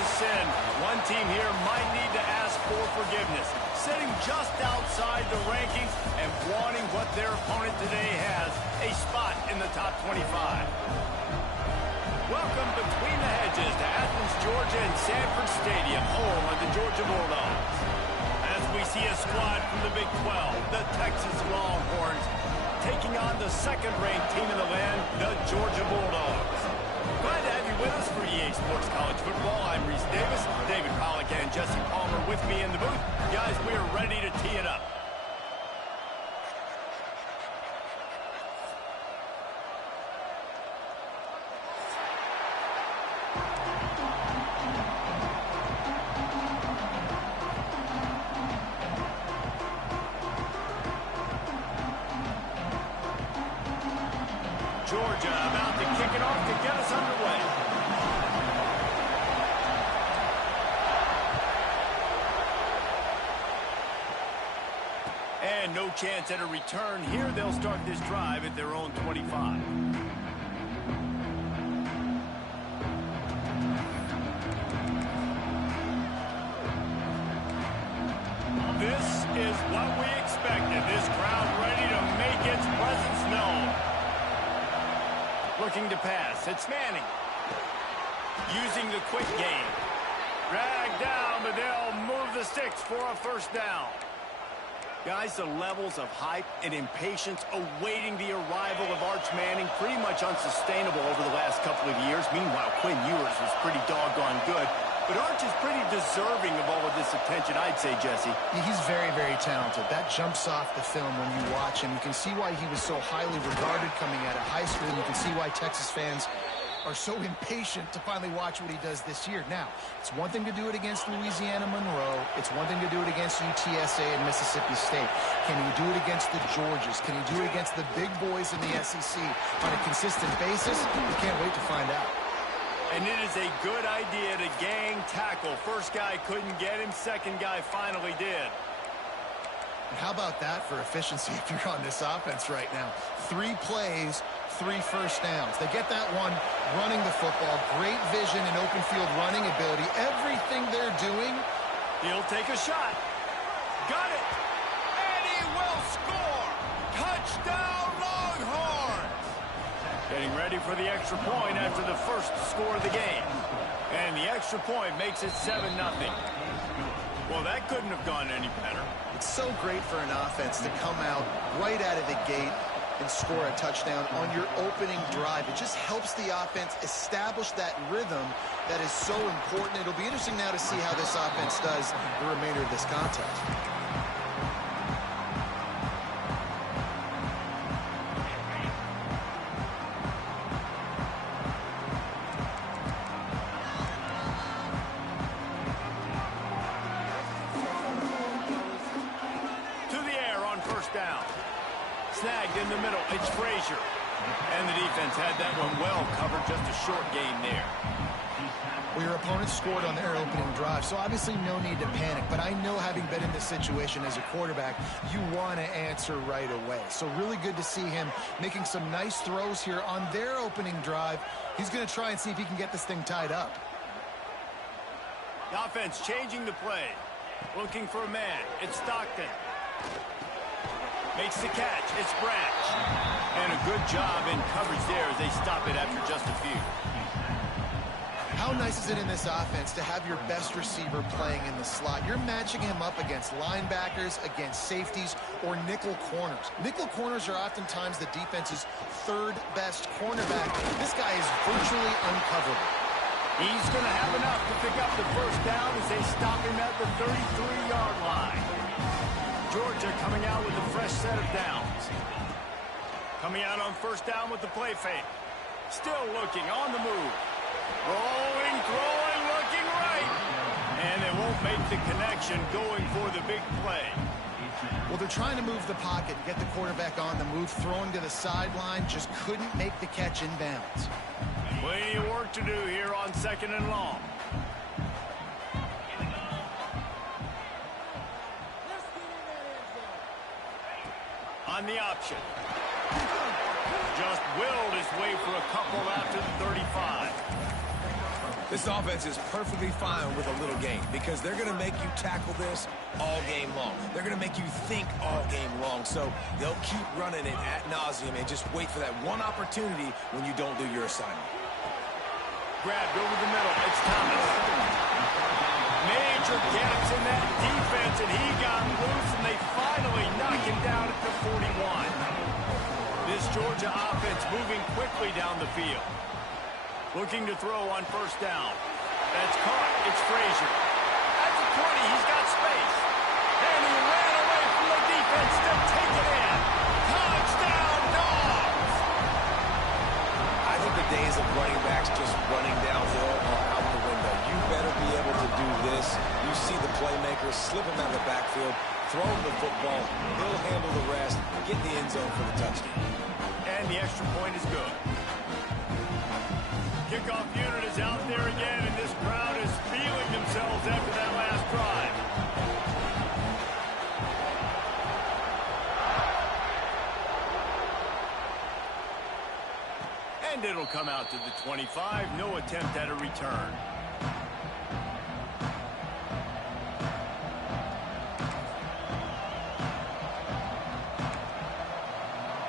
a sin. One team here might need to ask for forgiveness, sitting just outside the rankings and wanting what their opponent today has, a spot in the top 25. Welcome between the hedges to Athens, Georgia and Sanford Stadium, home of the Georgia Bulldogs. As we see a squad from the Big 12, the Texas Longhorns, taking on the second-ranked team in the land, the Georgia Bulldogs. Glad to have you with us for EA Sports College Football. I'm Reese Davis, David Pollack and Jesse Palmer with me in the booth. Guys, we are ready to tee it up. Georgia about to kick it off to get us underway. And no chance at a return here. They'll start this drive at their own 25. This is what we expected. This crowd ready to make its presence known. Looking to pass. It's Manning. Using the quick game. Dragged down, but they'll move the sticks for a first down. Guys, the levels of hype and impatience awaiting the arrival of Arch Manning pretty much unsustainable over the last couple of years. Meanwhile, Quinn Ewers was pretty doggone good. But Arch is pretty deserving of all of this attention, I'd say, Jesse. He's very, very talented. That jumps off the film when you watch him. You can see why he was so highly regarded coming out of high school. You can see why Texas fans are so impatient to finally watch what he does this year. Now, it's one thing to do it against Louisiana Monroe. It's one thing to do it against UTSA and Mississippi State. Can he do it against the Georgias? Can he do it against the big boys in the SEC on a consistent basis? We can't wait to find out. And it is a good idea to gang tackle. First guy couldn't get him, second guy finally did. And how about that for efficiency if you're on this offense right now? 3 plays, 3 first downs. They get that one running the football. Great vision and open field running ability. Everything they're doing. He'll take a shot. Got it. And he will score. Touchdown Longhorns. Getting ready for the extra point after the first score of the game. And the extra point makes it 7-0. Well, that couldn't have gone any better. It's so great for an offense to come out right out of the gate and score a touchdown on your opening drive. It just helps the offense establish that rhythm that is so important. It'll be interesting now to see how this offense does the remainder of this contest. Down. Snagged in the middle. It's Frazier. And the defense had that one well covered. Just a short gain there. Well, your opponent scored on their opening drive, so obviously no need to panic. But I know, having been in this situation as a quarterback, you want to answer right away. So really good to see him making some nice throws here on their opening drive. He's going to try and see if he can get this thing tied up. The offense changing the play. Looking for a man. It's Stockton. Makes the catch. It's Branch. And a good job in coverage there as they stop it after just a few. How nice is it in this offense to have your best receiver playing in the slot? You're matching him up against linebackers, against safeties, or nickel corners. Nickel corners are oftentimes the defense's third best cornerback. This guy is virtually uncoverable. He's going to have enough to pick up the first down as they stop him at the 33-yard line. Georgia coming out with a fresh set of downs. Coming out on first down with the play fake. Still looking on the move. Rolling, throwing, looking right. And they won't make the connection going for the big play. Well, they're trying to move the pocket and get the quarterback on the move, throwing to the sideline. Just couldn't make the catch inbounds. Plenty of work to do here on 2nd and long. On the option. Just willed his way for a couple after the 35. This offense is perfectly fine with a little game because they're going to make you tackle this all game long. They're going to make you think all game long. So they'll keep running it ad nauseum and just wait for that one opportunity when you don't do your assignment. Grabbed over the middle. It's Thomas. Major gaps in that defense, and he got loose, and they finally knock him down at the 41. This Georgia offense moving quickly down the field. Looking to throw on first down. That's caught. It's Frazier. At the 20, he's got space. And he ran away from the defense to take it in. Touchdown, Dogs! I think the days of running backs just running downhill are out the window. You better be able to do this. You see the playmaker, slip him out of the backfield, throw him the football, he'll handle the rest, get in the end zone for the touchdown. And the extra point is good. Kickoff unit is out there again, and this crowd is feeling themselves after that last drive. And it'll come out to the 25. No attempt at a return.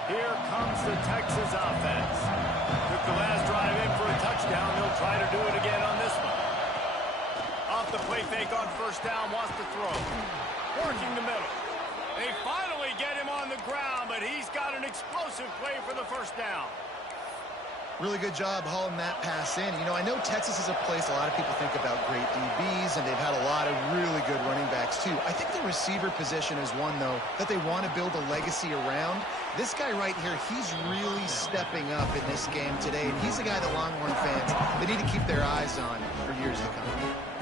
Here comes the Texas offense. Took the last drive in for a touchdown. They'll try to do it again on this one. Off the play fake on first down, wants to throw. Working the middle. They finally get him on the ground, but he's got an explosive play for the first down. Really good job hauling that pass in. You know, I know Texas is a place a lot of people think about great DBs, and they've had a lot of really good running backs, too. I think the receiver position is one, though, that they want to build a legacy around. This guy right here, he's really stepping up in this game today, and he's a guy that Longhorn fans, they need to keep their eyes on for years to come.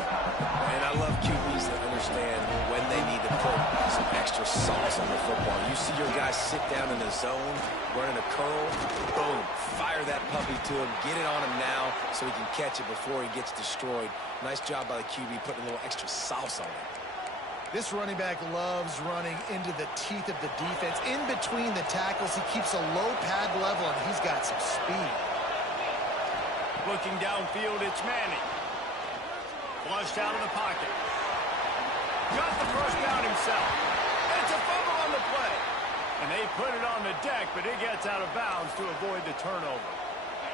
And I love QBs that understand when they need to put some extra sauce on the football. You see your guys sit down in the zone, running a curl, boom, fire that puppy to him, get it on him now so he can catch it before he gets destroyed. Nice job by the QB putting a little extra sauce on it. This running back loves running into the teeth of the defense. In between the tackles, he keeps a low pad level, and he's got some speed. Looking downfield, it's Manning. Flushed out of the pocket. Got the first down himself. And it's a fumble on the play. And they put it on the deck, but it gets out of bounds to avoid the turnover.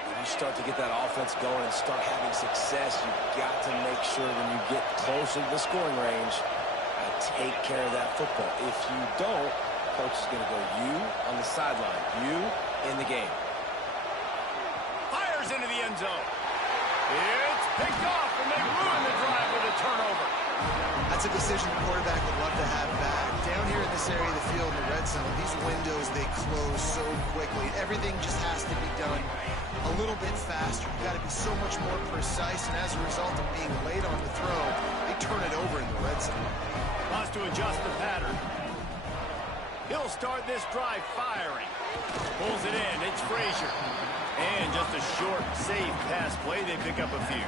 When you start to get that offense going and start having success, you've got to make sure when you get closer to the scoring range, take care of that football. If you don't, coach is going to go you on the sideline, you in the game. Fires into the end zone. It's picked off, and they ruin the drive with a turnover. That's a decision the quarterback would love to have back. Down here in this area of the field in the red zone, these windows, they close so quickly. Everything just has to be done a little bit faster. You've got to be so much more precise, and as a result of being late on the throw, they turn it over in the red zone. Wants to adjust the pattern. He'll start this drive firing. Pulls it in. It's Frazier. And just a short, safe pass play. They pick up a few.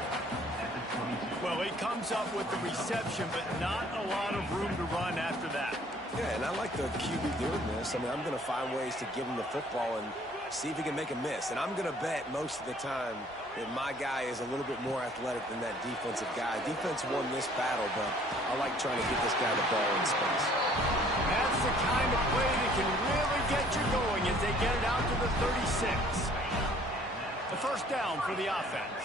Well, he comes up with the reception, but not a lot of room to run after that. Yeah, and I like the QB doing this. I mean, I'm going to find ways to give him the football and see if he can make a miss. And I'm going to bet most of the time that my guy is a little bit more athletic than that defensive guy. Defense won this battle, but I like trying to get this guy the ball in space. That's the kind of play that can really get you going as they get it out to the 36. The first down for the offense.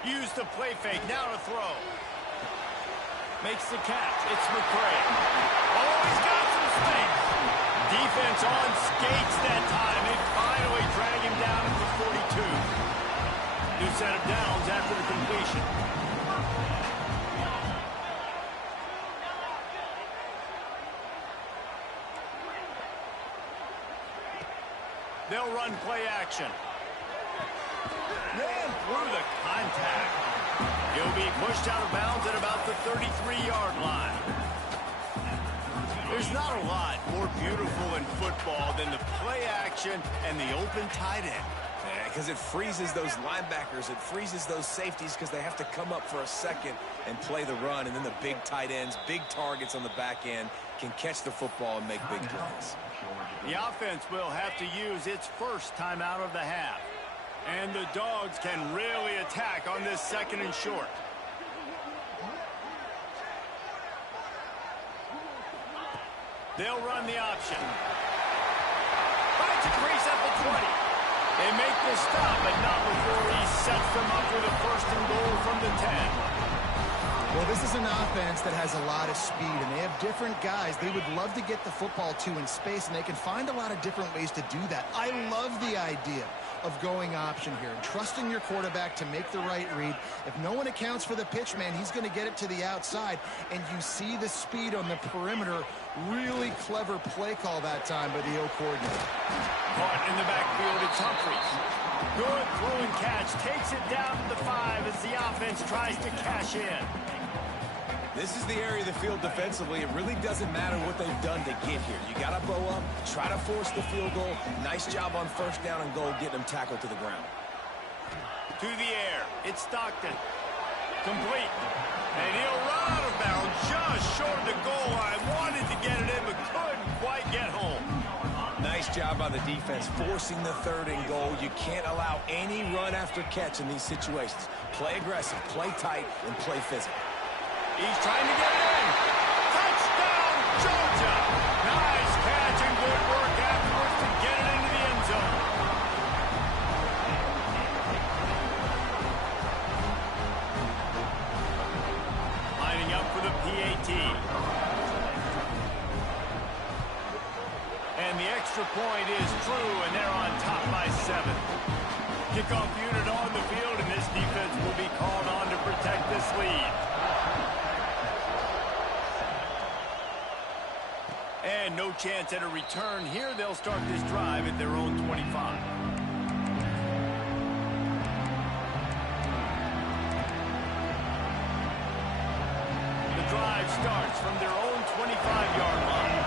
Use the play fake, now to throw. Makes the catch, it's McCray. Oh, he's got some space. Defense on skates that time. They finally drag him down at the 42. New set of downs after the completion. They'll run play action. Ran through the contact. He'll be pushed out of bounds at about the 33-yard line. There's not a lot more beautiful in football than the play action and the open tight end. because it freezes those linebackers. It freezes those safeties because they have to come up for a second and play the run. And then the big tight ends, big targets on the back end can catch the football and make big plays. The offense will have to use its first timeout of the half. And the Dogs can really attack on this 2nd and short. They'll run the option. Finds a crease at the 20. They make the stop, but not before he sets them up with a 1st and goal from the 10. Well, this is an offense that has a lot of speed, and they have different guys they would love to get the football to in space, and they can find a lot of different ways to do that. I love the idea of going option here and trusting your quarterback to make the right read. If no one accounts for the pitch man, he's going to get it to the outside, and you see the speed on the perimeter. Really clever play call that time by the O coordinator. Caught in the backfield, it's Humphries. Good throw and catch, takes it down to the 5 as the offense tries to cash in. This is the area of the field defensively. It really doesn't matter what they've done to get here. You got to bow up, try to force the field goal. Nice job on 1st down and goal, getting them tackled to the ground. To the air, it's Stockton. Complete. And he'll run out of bounds just short of the goal line. Wanted to get it in, but couldn't quite get home. Nice job by the defense, forcing the 3rd and goal. You can't allow any run after catch in these situations. Play aggressive, play tight, and play physical. He's trying to get it in. Touchdown, Georgia. Nice catch and good work afterwards to get it into the end zone. Lining up for the PAT. And the extra point is true, and they're on top by 7. Kickoff unit on the field, and this defense will be called on to protect this lead. And no chance at a return here. They'll start this drive at their own 25. The drive starts from their own 25-yard line.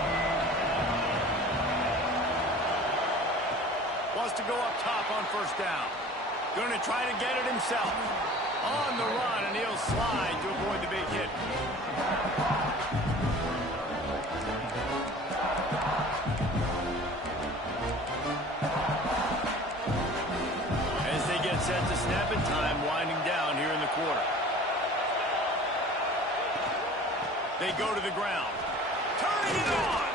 Wants to go up top on 1st down. Going to try to get it himself. On the run, and he'll slide to avoid the big hit. Set to snap in time, winding down here in the quarter. They go to the ground. Turning it on!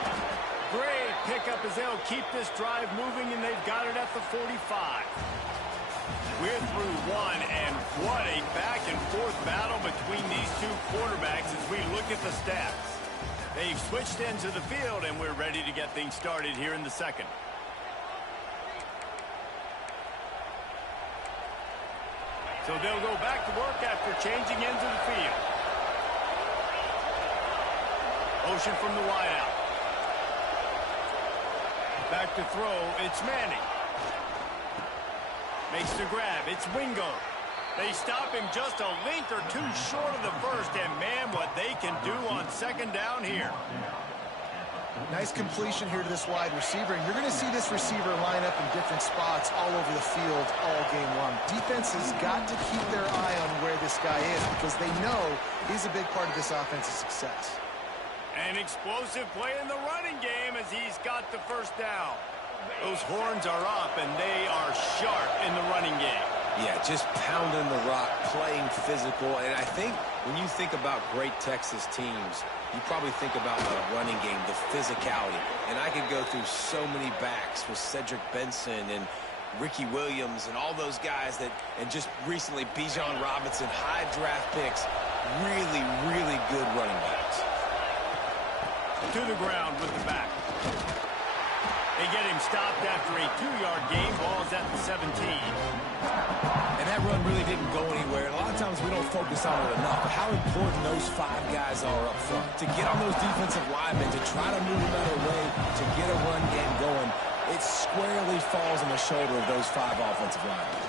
Great pickup as they'll keep this drive moving, and they've got it at the 45. We're through 1, and what a back-and-forth battle between these two quarterbacks as we look at the stats. They've switched ends of the field, and we're ready to get things started here in the 2nd. So they'll go back to work after changing ends of the field. Motion from the wideout. Back to throw, it's Manning. Makes the grab, it's Wingo. They stop him just a length or two short of the 1st, and man, what they can do on 2nd down here. Nice completion here to this wide receiver, and you're going to see this receiver line up in different spots all over the field all game long. Defense has got to keep their eye on where this guy is because they know he's a big part of this offense's success. An explosive play in the running game as he's got the 1st down. Those horns are up, and they are sharp in the running game. Yeah, just pounding the rock, playing physical. And I think when you think about great Texas teams, you probably think about the running game, the physicality. And I could go through so many backs with Cedric Benson and Ricky Williams and all those guys that, and just recently Bijan Robinson, high draft picks, really, really good running backs. To the ground with the back. They get him stopped after a 2-yard gain. Ball's at the 17. And that run really didn't go anywhere. And a lot of times we don't focus on it enough. But how important those 5 guys are up front. To get on those defensive linemen, to try to move them out of the way, to get a run game going, it squarely falls on the shoulder of those 5 offensive linemen.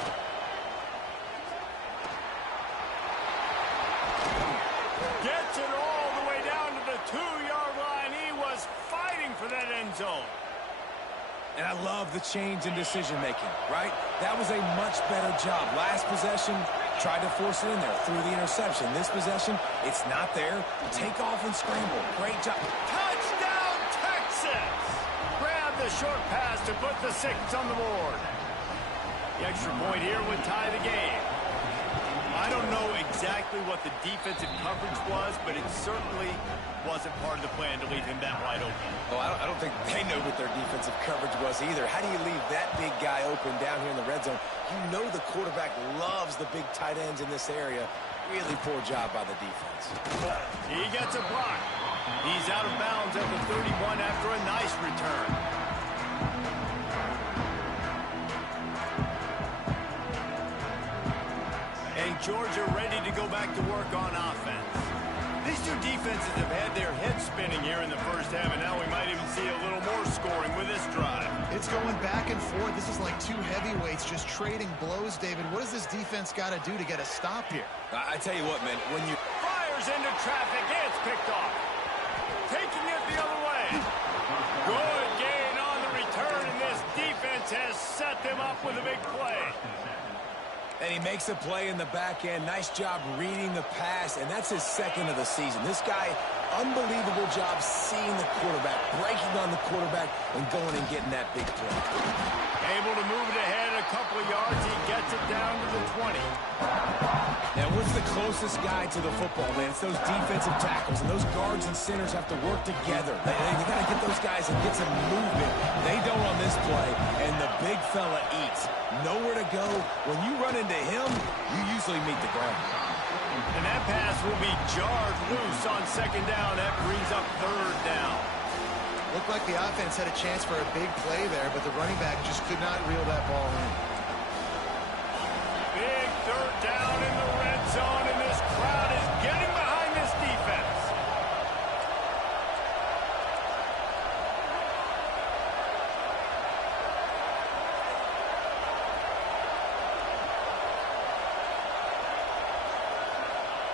Gets it all the way down to the 2-yard line. He was fighting for that end zone. And I love the change in decision-making, right? That was a much better job. Last possession, tried to force it in there, threw the interception. This possession, it's not there. Take off and scramble. Great job. Touchdown, Texas! Grab the short pass to put the 6 on the board. The extra point here would tie the game. I don't know exactly what the defensive coverage was, but it certainly wasn't part of the plan to leave him that wide open. Well, I don't think they know what their defensive coverage was either. How do you leave that big guy open down here in the red zone? You know the quarterback loves the big tight ends in this area. Really poor job by the defense. He gets a block. He's out of bounds at the 31 after a nice return. And Georgia ready to go back to work on offense. These two defenses have had their heads spinning here in the first half, and now we might even see a little more scoring with this drive. It's going back and forth. This is like two heavyweights just trading blows, David. What does this defense got to do to get a stop here? I tell you what, man, when you... Fires into traffic, and it's picked off. Taking it the other way. Good gain on the return, and this defense has set them up with a big play. And he makes a play in the back end. Nice job reading the pass, and that's his second of the season. This guy, unbelievable job seeing the quarterback, breaking on the quarterback, and going and getting that big play. Able to move it ahead a couple of yards. He gets it down to the 20. Now, what's the closest guy to the football, man? It's those defensive tackles, and those guards and centers have to work together. They got to get those guys and get some movement. They don't on this play, and the big fella eats. Nowhere to go. When you run into him, you usually meet the ground. And that pass will be jarred loose on second down. That brings up third down. Looked like the offense had a chance for a big play there, but the running back just could not reel that ball in. Big third down in the red zone, and this crowd is getting behind this defense.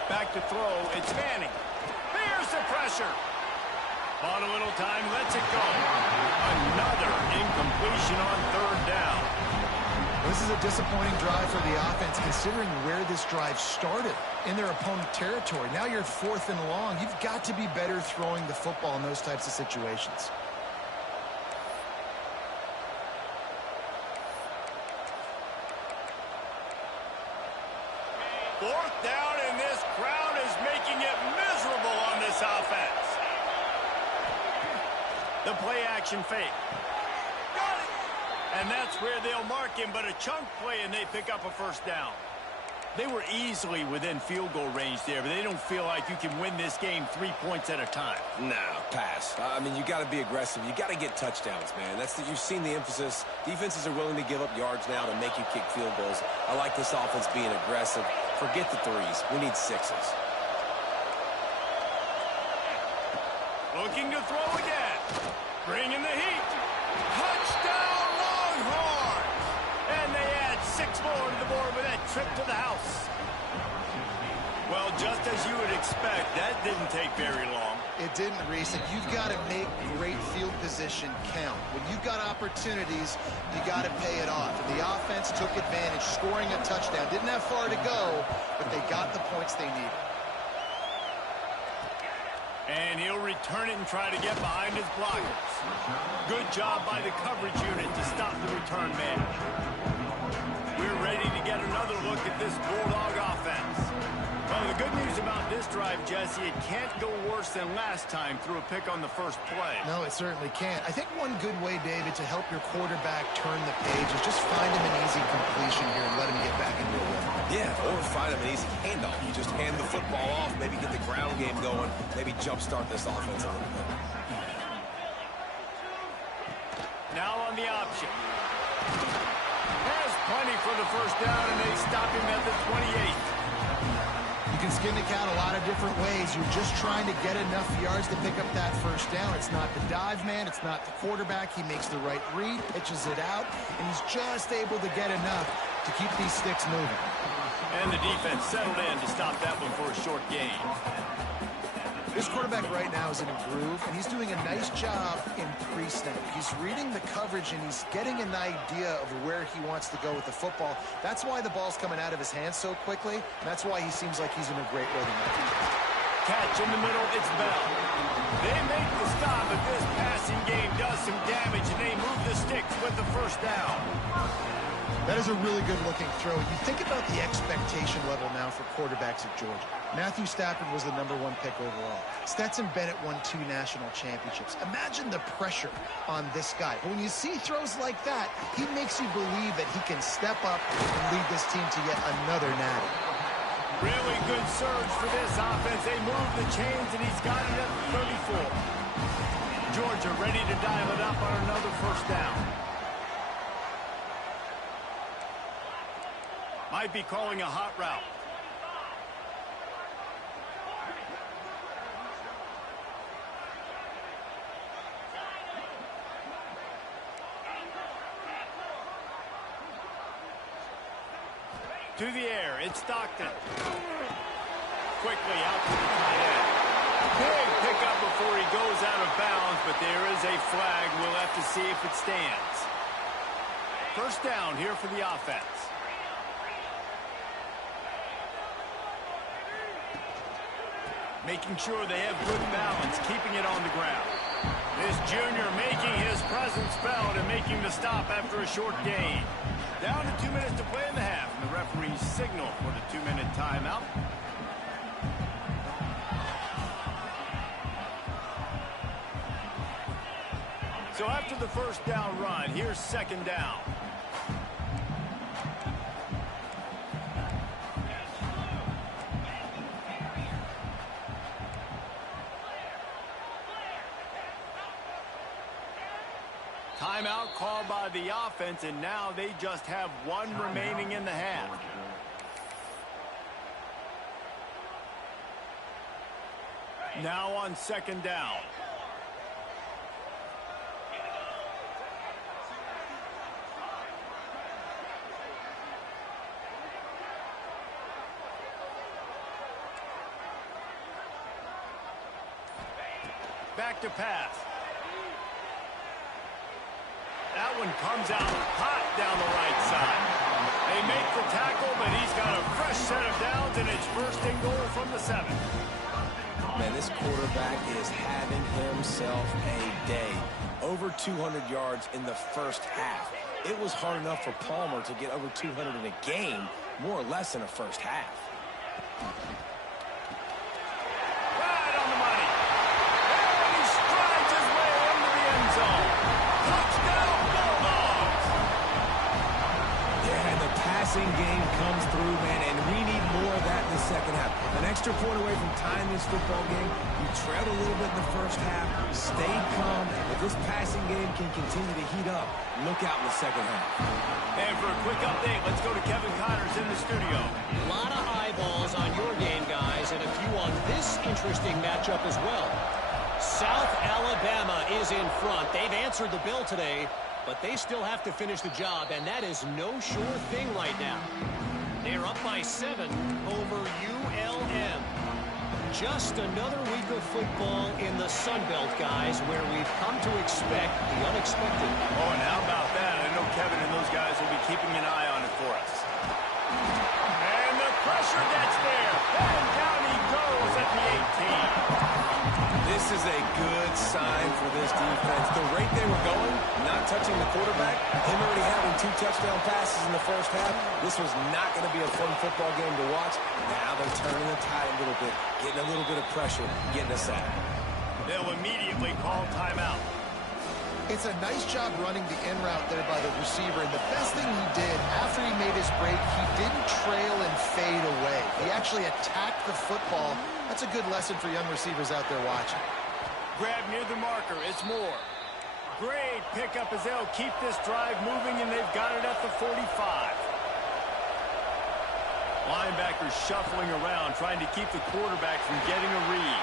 Back to throw, it's Manning. Here's the pressure. On a little time, lets it go. Another incompletion on third down. This is a disappointing drive for the offense, considering where this drive started in their opponent territory. Now you're 4th and long. You've got to be better throwing the football in those types of situations. Fourth down, and this crowd is making it miserable on this offense. The play action fake. Got it. And that's where they'll mark him, but a chunk play, and they pick up a first down. They were easily within field goal range there, but they don't feel like you can win this game 3 points at a time. No, pass. I mean, you got to be aggressive. You got to get touchdowns, man. You've seen the emphasis. Defenses are willing to give up yards now to make you kick field goals. I like this offense being aggressive. Forget the threes. We need 6s. Looking to throw again. Bringing the heat. Touchdown, Longhorns! And they add 6 more to the board with that trip to the house. Well, just as you would expect, that didn't take very long. It didn't, Reese, and you've got to make great field position count. When you've got opportunities, you got to pay it off. And the offense took advantage, scoring a touchdown. Didn't have far to go, but they got the points they needed. And he'll return it and try to get behind his blockers. Good job by the coverage unit to stop the return man. We're ready to get another look at this Bulldog offense. Well, the good news about this drive, Jesse, it can't go worse than last time through a pick on the first play. No, it certainly can't. I think one good way, David, to help your quarterback turn the page is just find him an easy completion here and let him get back into a rhythm. Yeah, or find him an easy handoff. You just hand the football off, maybe get the ground game going, maybe jumpstart this offense a little bit. Now on the option. Has plenty for the first down, and they stop him at the 28th. You can skin the cat a lot of different ways. You're just trying to get enough yards to pick up that first down. It's not the dive man. It's not the quarterback. He makes the right read, pitches it out, and he's just able to get enough to keep these sticks moving. And the defense settled in to stop that one for a short gain. This quarterback right now is in a groove, and he's doing a nice job in pre-snap. He's reading the coverage, and he's getting an idea of where he wants to go with the football. That's why the ball's coming out of his hands so quickly, and that's why he seems like he's in a great rhythm. Catch in the middle, it's Bell. They make the stop, but this passing game does some damage, and they move the sticks with the first down. That is a really good-looking throw. You think about the expectation level now for quarterbacks at Georgia. Matthew Stafford was the #1 pick overall. Stetson Bennett won 2 national championships. Imagine the pressure on this guy. But when you see throws like that, he makes you believe that he can step up and lead this team to yet another natty. Really good surge for this offense. They move the chains, and he's got it at 34. Georgia ready to dial it up on another first down. Might be calling a hot route. To the air, it's Stockton. Quickly out to the tight end. Big pickup before he goes out of bounds, but there is a flag. We'll have to see if it stands. First down here for the offense. Making sure they have good balance, keeping it on the ground. This junior making his presence felt and making the stop after a short gain. Down to 2 minutes to play in the half, and the referee's signal for the 2-minute timeout. So after the first down run, here's second down. Timeout called by the offense, and now they just have 1 remaining in the half. Now on second down. Back to pass. That one comes out hot down the right side. They make the tackle, but he's got a fresh set of downs, and it's first and goal from the 7. Man, this quarterback is having himself a day. Over 200 yards in the first half. It was hard enough for Palmer to get over 200 in a game, more or less in a first half. Right on the money. And he strides his way into the end zone. Touchdown, Bulldogs! Yeah, and the passing game comes through, man, and we need more of that in the second half. An extra point away from tying this football game. You trailed a little bit in the first half, stayed calm. If this passing game can continue to heat up, look out in the second half. And for a quick update, let's go to Kevin Connors in the studio. A lot of eyeballs on your game, guys, and a few on this interesting matchup as well. South Alabama is in front. They've answered the bell today, but they still have to finish the job, and that is no sure thing right now. They're up by 7 over ULM. Just another week of football in the Sun Belt, guys, where we've come to expect the unexpected. Oh, and how about that? I know Kevin and those guys will be keeping an eye on it for us. And the pressure gets there. And down he goes at the 18. This is a good sign for this defense. The rate they were going, not touching the quarterback, him already having 2 touchdown passes in the first half, this was not going to be a fun football game to watch. Now they're turning the tide a little bit, getting a little bit of pressure, getting a sack. They'll immediately call timeout. It's a nice job running the in route there by the receiver, and the best thing he did after he made his break, he didn't trail and fade away. He actually attacked the football. That's a good lesson for young receivers out there watching. Grab near the marker, it's Moore. Great pickup as they'll keep this drive moving, and they've got it at the 45. Linebackers shuffling around, trying to keep the quarterback from getting a read.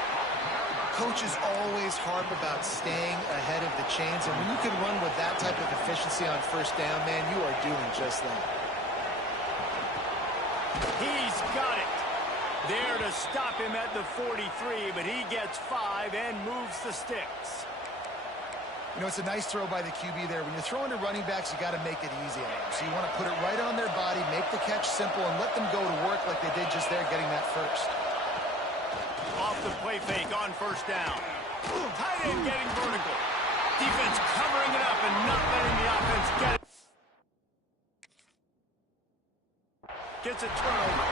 Coaches always harp about staying ahead of the chains, and when you can run with that type of efficiency on first down, man, you are doing just that. He's got it. There to stop him at the 43, but he gets 5 and moves the sticks. You know, it's a nice throw by the QB there. When you're throwing to running backs, you got to make it easy on them. So you want to put it right on their body, make the catch simple, and let them go to work like they did just there, getting that first. Off the play fake on first down. Tight end getting vertical. Defense covering it up and not letting the offense get it. Gets a turnover.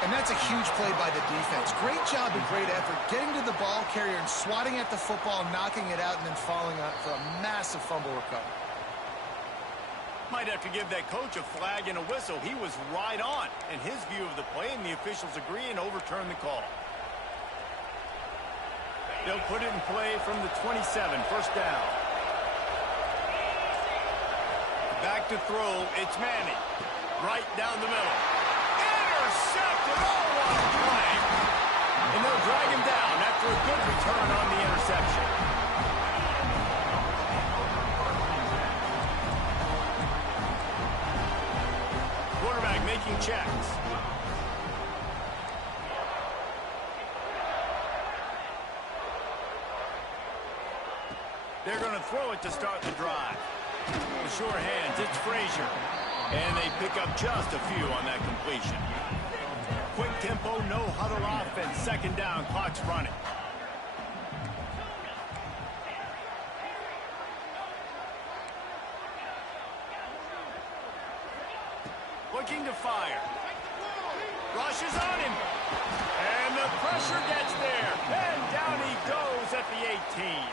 And that's a huge play by the defense. Great job and great effort getting to the ball carrier and swatting at the football, knocking it out, and then falling out for a massive fumble recovery. Might have to give that coach a flag and a whistle. He was right on in his view of the play, and the officials agree and overturn the call. They'll put it in play from the 27, first down. Back to throw, it's Manning. Right down the middle. Intercepted, oh, what a play. And they'll drag him down after a good return on the interception. Quarterback making checks. They're going to throw it to start the drive. The sure hands, it's Frazier. And they pick up just a few on that completion. Quick tempo, no huddle offense. Second down, clock's running. Looking to fire. Rushes on him. And the pressure gets there. And down he goes at the 18.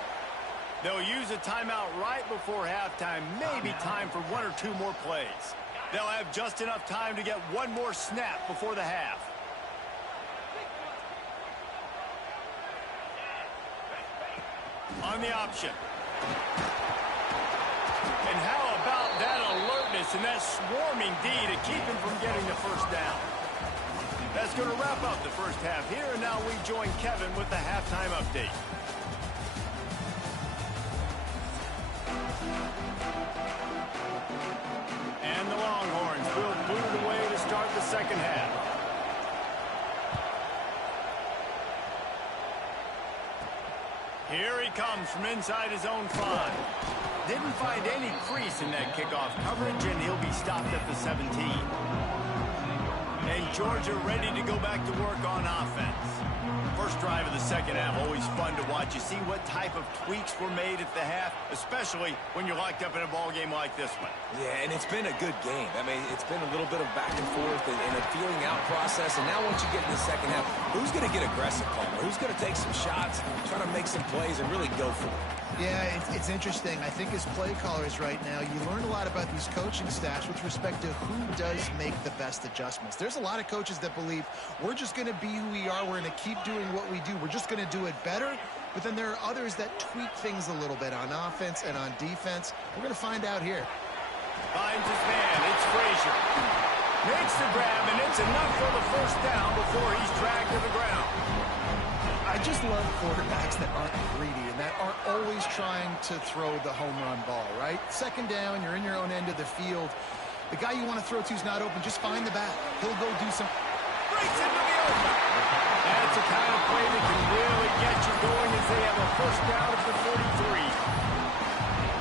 They'll use a timeout right before halftime. Maybe time for 1 or 2 more plays. They'll have just enough time to get one more snap before the half. On the option. And how about that alertness and that swarming D to keep him from getting the first down? That's going to wrap up the first half here, and now we join Kevin with the halftime update. And the Longhorns will boot it away to start the second half. Here he comes from inside his own 5. Didn't find any crease in that kickoff coverage, and he'll be stopped at the 17. And Georgia ready to go back to work on offense. First drive of the second half, always fun to watch. You see what type of tweaks were made at the half, especially when you're locked up in a ball game like this one. Yeah, and it's been a good game. I mean, it's been a little bit of back and forth and a feeling out process. And now once you get in the second half, who's going to get aggressive, Palmer? Who's going to take some shots, try to make some plays, and really go for it? Yeah, it's interesting. I think as play callers right now, you learn a lot about these coaching staffs with respect to who does make the best adjustments. There's a lot of coaches that believe we're just going to be who we are. We're going to keep doing what we do. We're just going to do it better. But then there are others that tweak things a little bit on offense and on defense. We're going to find out here. Finds his man. It's Frazier. Makes the grab, and it's enough for the first down before he's dragged to the ground. I just love quarterbacks that aren't greedy and that aren't always trying to throw the home run ball, right? Second down, you're in your own end of the field. The guy you want to throw to is not open. Just find the back. He'll go do some. Breaks into the open. That's the kind of play that can really get you going as they have a first down at the 43.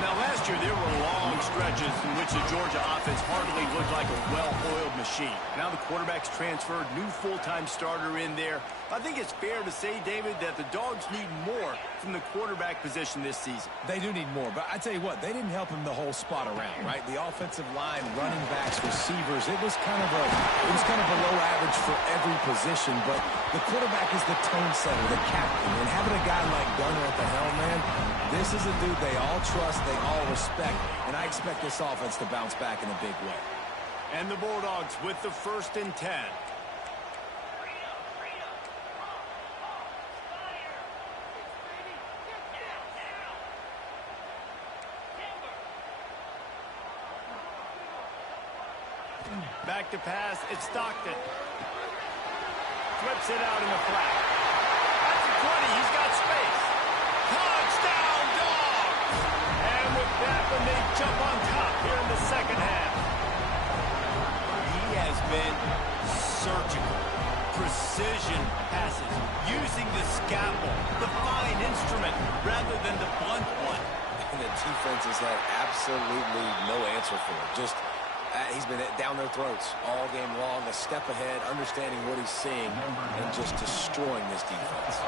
Now, last year, there were long stretches in which the Georgia offense hardly looked like a well-oiled machine. Now the quarterback's transferred, new full-time starter in there. I think it's fair to say, David, that the Dogs need more from the quarterback position this season. They do need more, but I tell you what, they didn't help him the whole spot around, right? The offensive line, running backs, receivers, it was kind of below average for every position, but the quarterback is the tone setter, the captain, and having a guy like Gunner at the helm, man, this is a dude they all trust, they all respect, and I expect this offense to bounce back in a big way. And the Bulldogs with the 1st and 10. Back to pass, it's Stockton. Flips it out in the flat. That's the 20, he's got space. Touchdown, Dogs! And with that one, they jump on top here in the second half. He has been surgical. precision passes, using the scalpel, the fine instrument, rather than the blunt one. And the defense has had absolutely no answer for it. Just, he's been down their throats all game long, a step ahead, understanding what he's seeing, and just destroying this defense.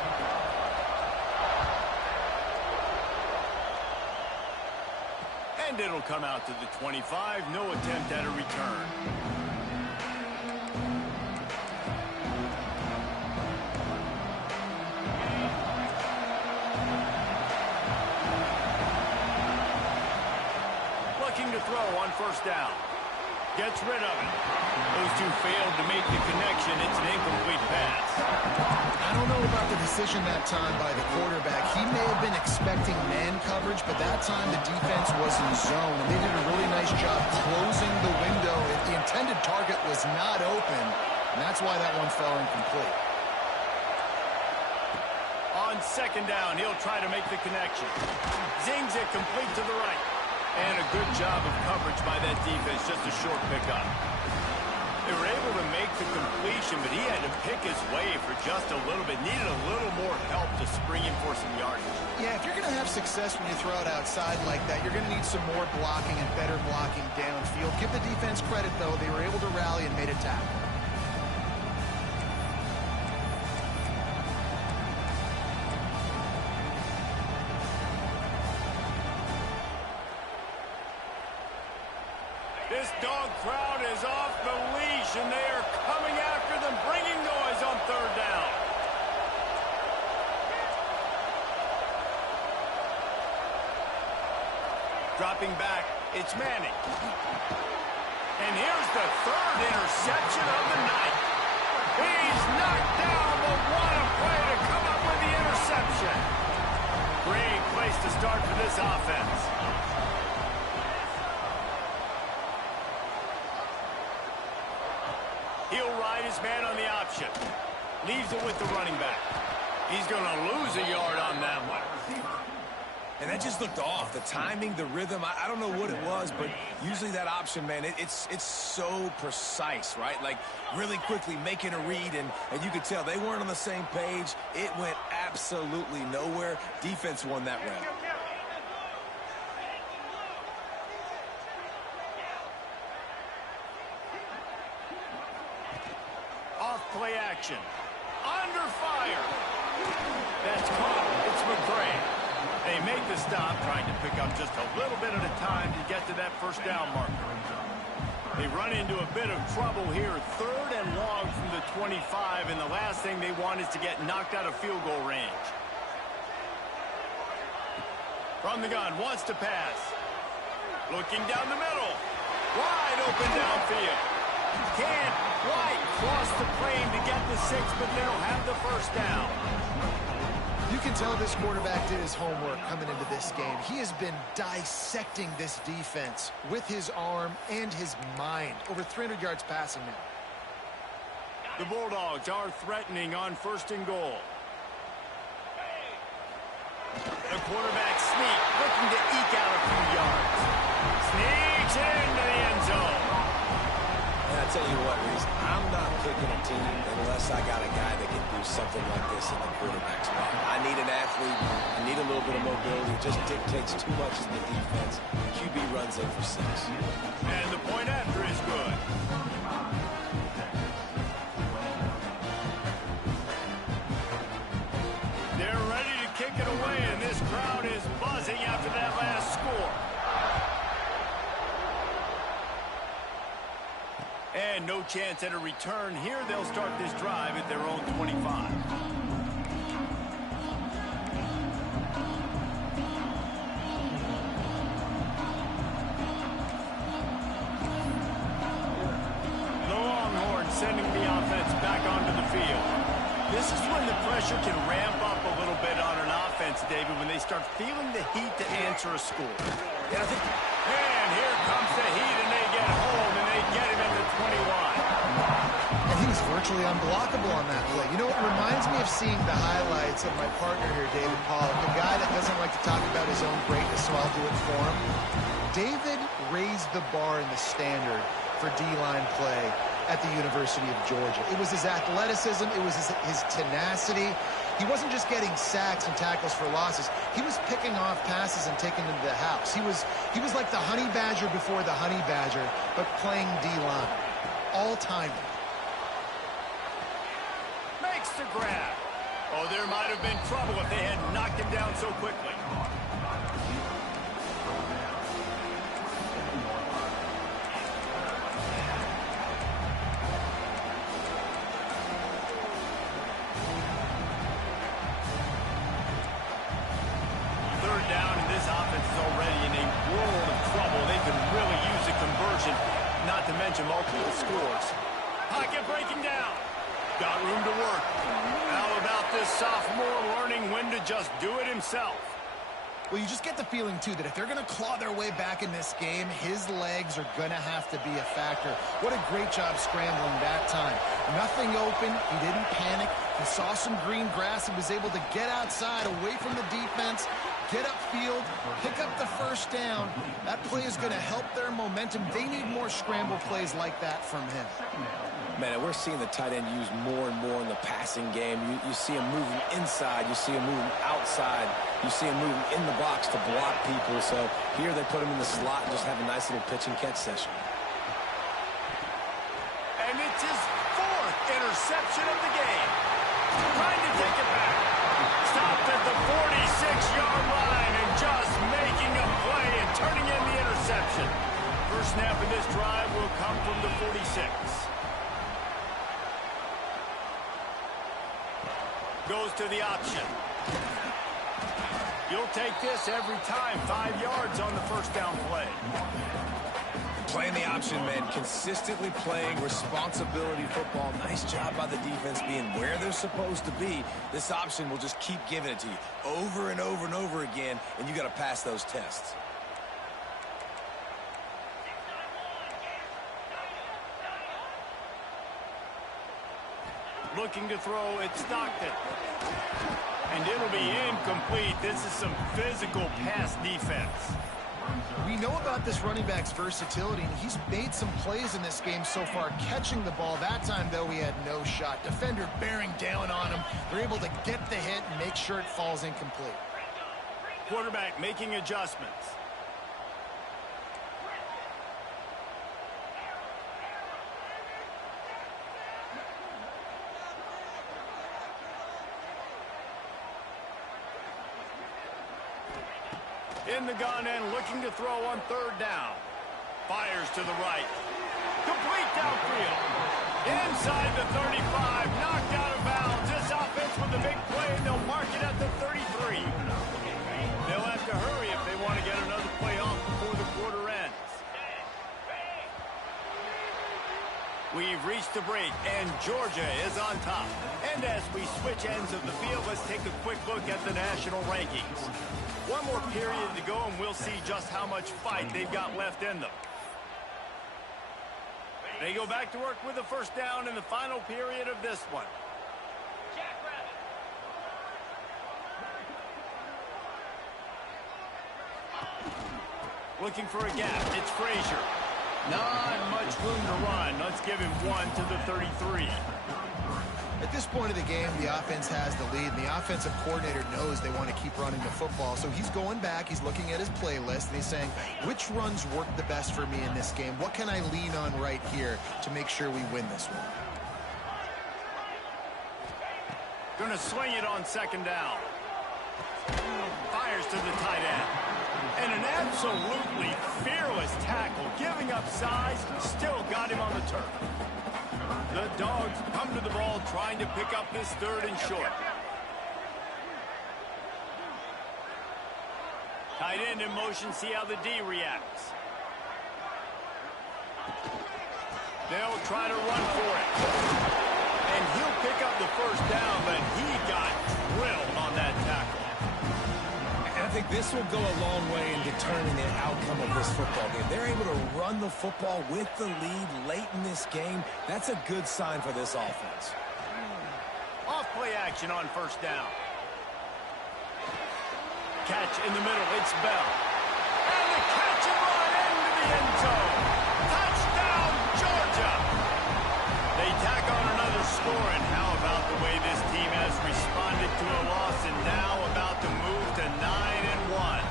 And it'll come out to the 25. No attempt at a return. Looking to throw on first down. Gets rid of it. Those two failed to make the connection. It's an incomplete pass. I don't know about the decision that time by the quarterback. He may have been expecting man coverage, but that time the defense was in zone, and they did a really nice job closing the window. The intended target was not open, and that's why that one fell incomplete. On second down, he'll try to make the connection. Zings it complete to the right. And a good job of coverage by that defense, just a short pickup. They were able to make the completion, but he had to pick his way for just a little bit. Needed a little more help to spring him for some yardage. Yeah, if you're going to have success when you throw it outside like that, you're going to need some more blocking and better blocking downfield. Give the defense credit, though. They were able to rally and made a tackle. This dog crowd is off the leash, and they are coming after them, bringing noise on third down. Dropping back, it's Manning. And here's the third interception of the night. He's knocked down, but what a play to come up with the interception. Great place to start for this offense. He'll ride his man on the option. Leaves it with the running back. He's going to lose a yard on that one. And that just looked off. The timing, the rhythm, I don't know what it was, but usually that option, man, it's so precise, right? Like really quickly making a read, and you could tell they weren't on the same page. It went absolutely nowhere. Defense won that round. Play action. Under fire. That's caught. It's McCray. They make the stop, trying to pick up just a little bit at a time to get to that first down marker. They run into a bit of trouble here. Third and long from the 25, and the last thing they want is to get knocked out of field goal range. From the gun, wants to pass. Looking down the middle. Wide open downfield. Can't quite cross the plane to get the 6, but they'll have the first down. You can tell this quarterback did his homework coming into this game. He has been dissecting this defense with his arm and his mind. Over 300 yards passing now. The Bulldogs are threatening on first and goal. The quarterback sneak, looking to eke out a few yards. Sneaks into the end zone. And I tell you what, Reese, I'm not picking a team unless I got a guy that can do something like this in the quarterback spot. I need an athlete. I need a little bit of mobility. It just dictates too much in the defense. QB runs in for 6. And the point after is good. They're ready to kick it away, and this crowd is buzzing after that last score. And no chance at a return here. They'll start this drive at their own 25. The Longhorns sending the offense back onto the field. This is when the pressure can ramp up a little bit on an offense, David, when they start feeling the heat to answer a score. Yeah, I think. And here comes the heat, and they get home, and they get him at the 21. And he was virtually unblockable on that play. You know, it reminds me of seeing the highlights of my partner here, David Pollock, the guy that doesn't like to talk about his own greatness, so I'll do it for him. David raised the bar in the standard for D-line play. at the University of Georgia. It was his athleticism. It was his tenacity. He wasn't just getting sacks and tackles for losses. He was picking off passes and taking them to the house. He was like the honey badger before the honey badger, but playing D-line. All-time. Makes the grab. Oh, there might have been trouble if they had knocked him down so quickly. Third down, and this offense is already in a world of trouble. They could really use a conversion, not to mention multiple scores. Pocket breaking down. Got room to work. How about this sophomore learning when to just do it himself? Well, you just get the feeling, too, that if they're going to claw their way back in this game, his legs are going to have to be a factor. What a great job scrambling that time. Nothing open. He didn't panic. He saw some green grass and was able to get outside, away from the defense, get upfield, pick up the first down. That play is going to help their momentum. They need more scramble plays like that from him. Man, we're seeing the tight end used more and more in the passing game. You see him moving inside. You see him moving outside. You see him moving in the box to block people. So here they put him in the slot and just have a nice little pitch and catch session. And it's his fourth interception of the game. Trying to take it back. Stopped at the 46-yard line and just making a play and turning in the interception. First snap of this drive will come from the 46. Goes to the option. You'll take this every time. 5 yards on the first down play. Playing the option, man. Consistently playing responsibility football. Nice job by the defense being where they're supposed to be. This option will just keep giving it to you over and over and over again, and you got to pass those tests. Looking to throw at Stockton. And it'll be incomplete. This is some physical pass defense. We know about this running back's versatility, and he's made some plays in this game so far, catching the ball. That time, though, he had no shot. Defender bearing down on him. They're able to get the hit and make sure it falls incomplete. Quarterback making adjustments. In the gun and looking to throw on third down. Fires to the right. Complete downfield. Inside the 35. Knocked out of bounds. This offense with a big play, and they'll mark it at the 33. They'll have to hurry if they want to get another play off before the quarter ends. We've reached the break, and Georgia is on top. And as we switch ends of the field, let's take a quick look at the national rankings. One more period to go, and we'll see just how much fight they've got left in them. They go back to work with the first down in the final period of this one. Looking for a gap. It's Frazier. Not much room to run. Let's give him one to the 33. At this point of the game, the offense has the lead, and the offensive coordinator knows they want to keep running the football. So he's going back, he's looking at his playlist, and he's saying, which runs work the best for me in this game? What can I lean on right here to make sure we win this one? Going to swing it on second down. Fires to the tight end. And an absolutely fearless tackle, giving up size, still got him on the turf. The Dogs come to the ball trying to pick up this third and short. Tight end in motion, see how the D reacts. They'll try to run for it. And he'll pick up the first down, but he got drilled on that tackle. And I think this will go a long way in determining the outcome of this football game. They're able to run the football with the lead late in this game. That's a good sign for this offense. Off play action on first down. Catch in the middle. It's Bell. And the catch and run into the end zone. Touchdown, Georgia. they tack on another score, and how about the way this team has responded to a loss and now about to move to 9-1.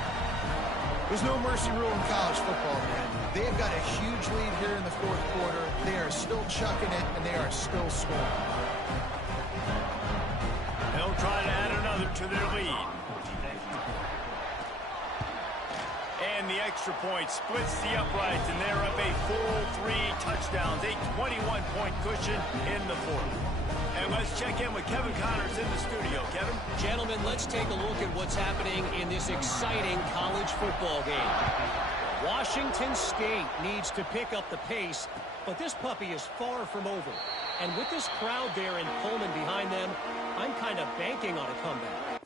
There's no mercy rule in college football, man. They've got a huge lead here in the fourth quarter. They are still chucking it, and they are still scoring. They'll try to add another to their lead. And the extra point splits the uprights, and they're up a full 3 touchdowns, a 21-point cushion in the fourth. And let's check in with Kevin Connors in the studio. Kevin? Gentlemen, let's take a look at what's happening in this exciting college football game. Washington State needs to pick up the pace, but this puppy is far from over. And with this crowd there in Pullman behind them, I'm kind of banking on a comeback.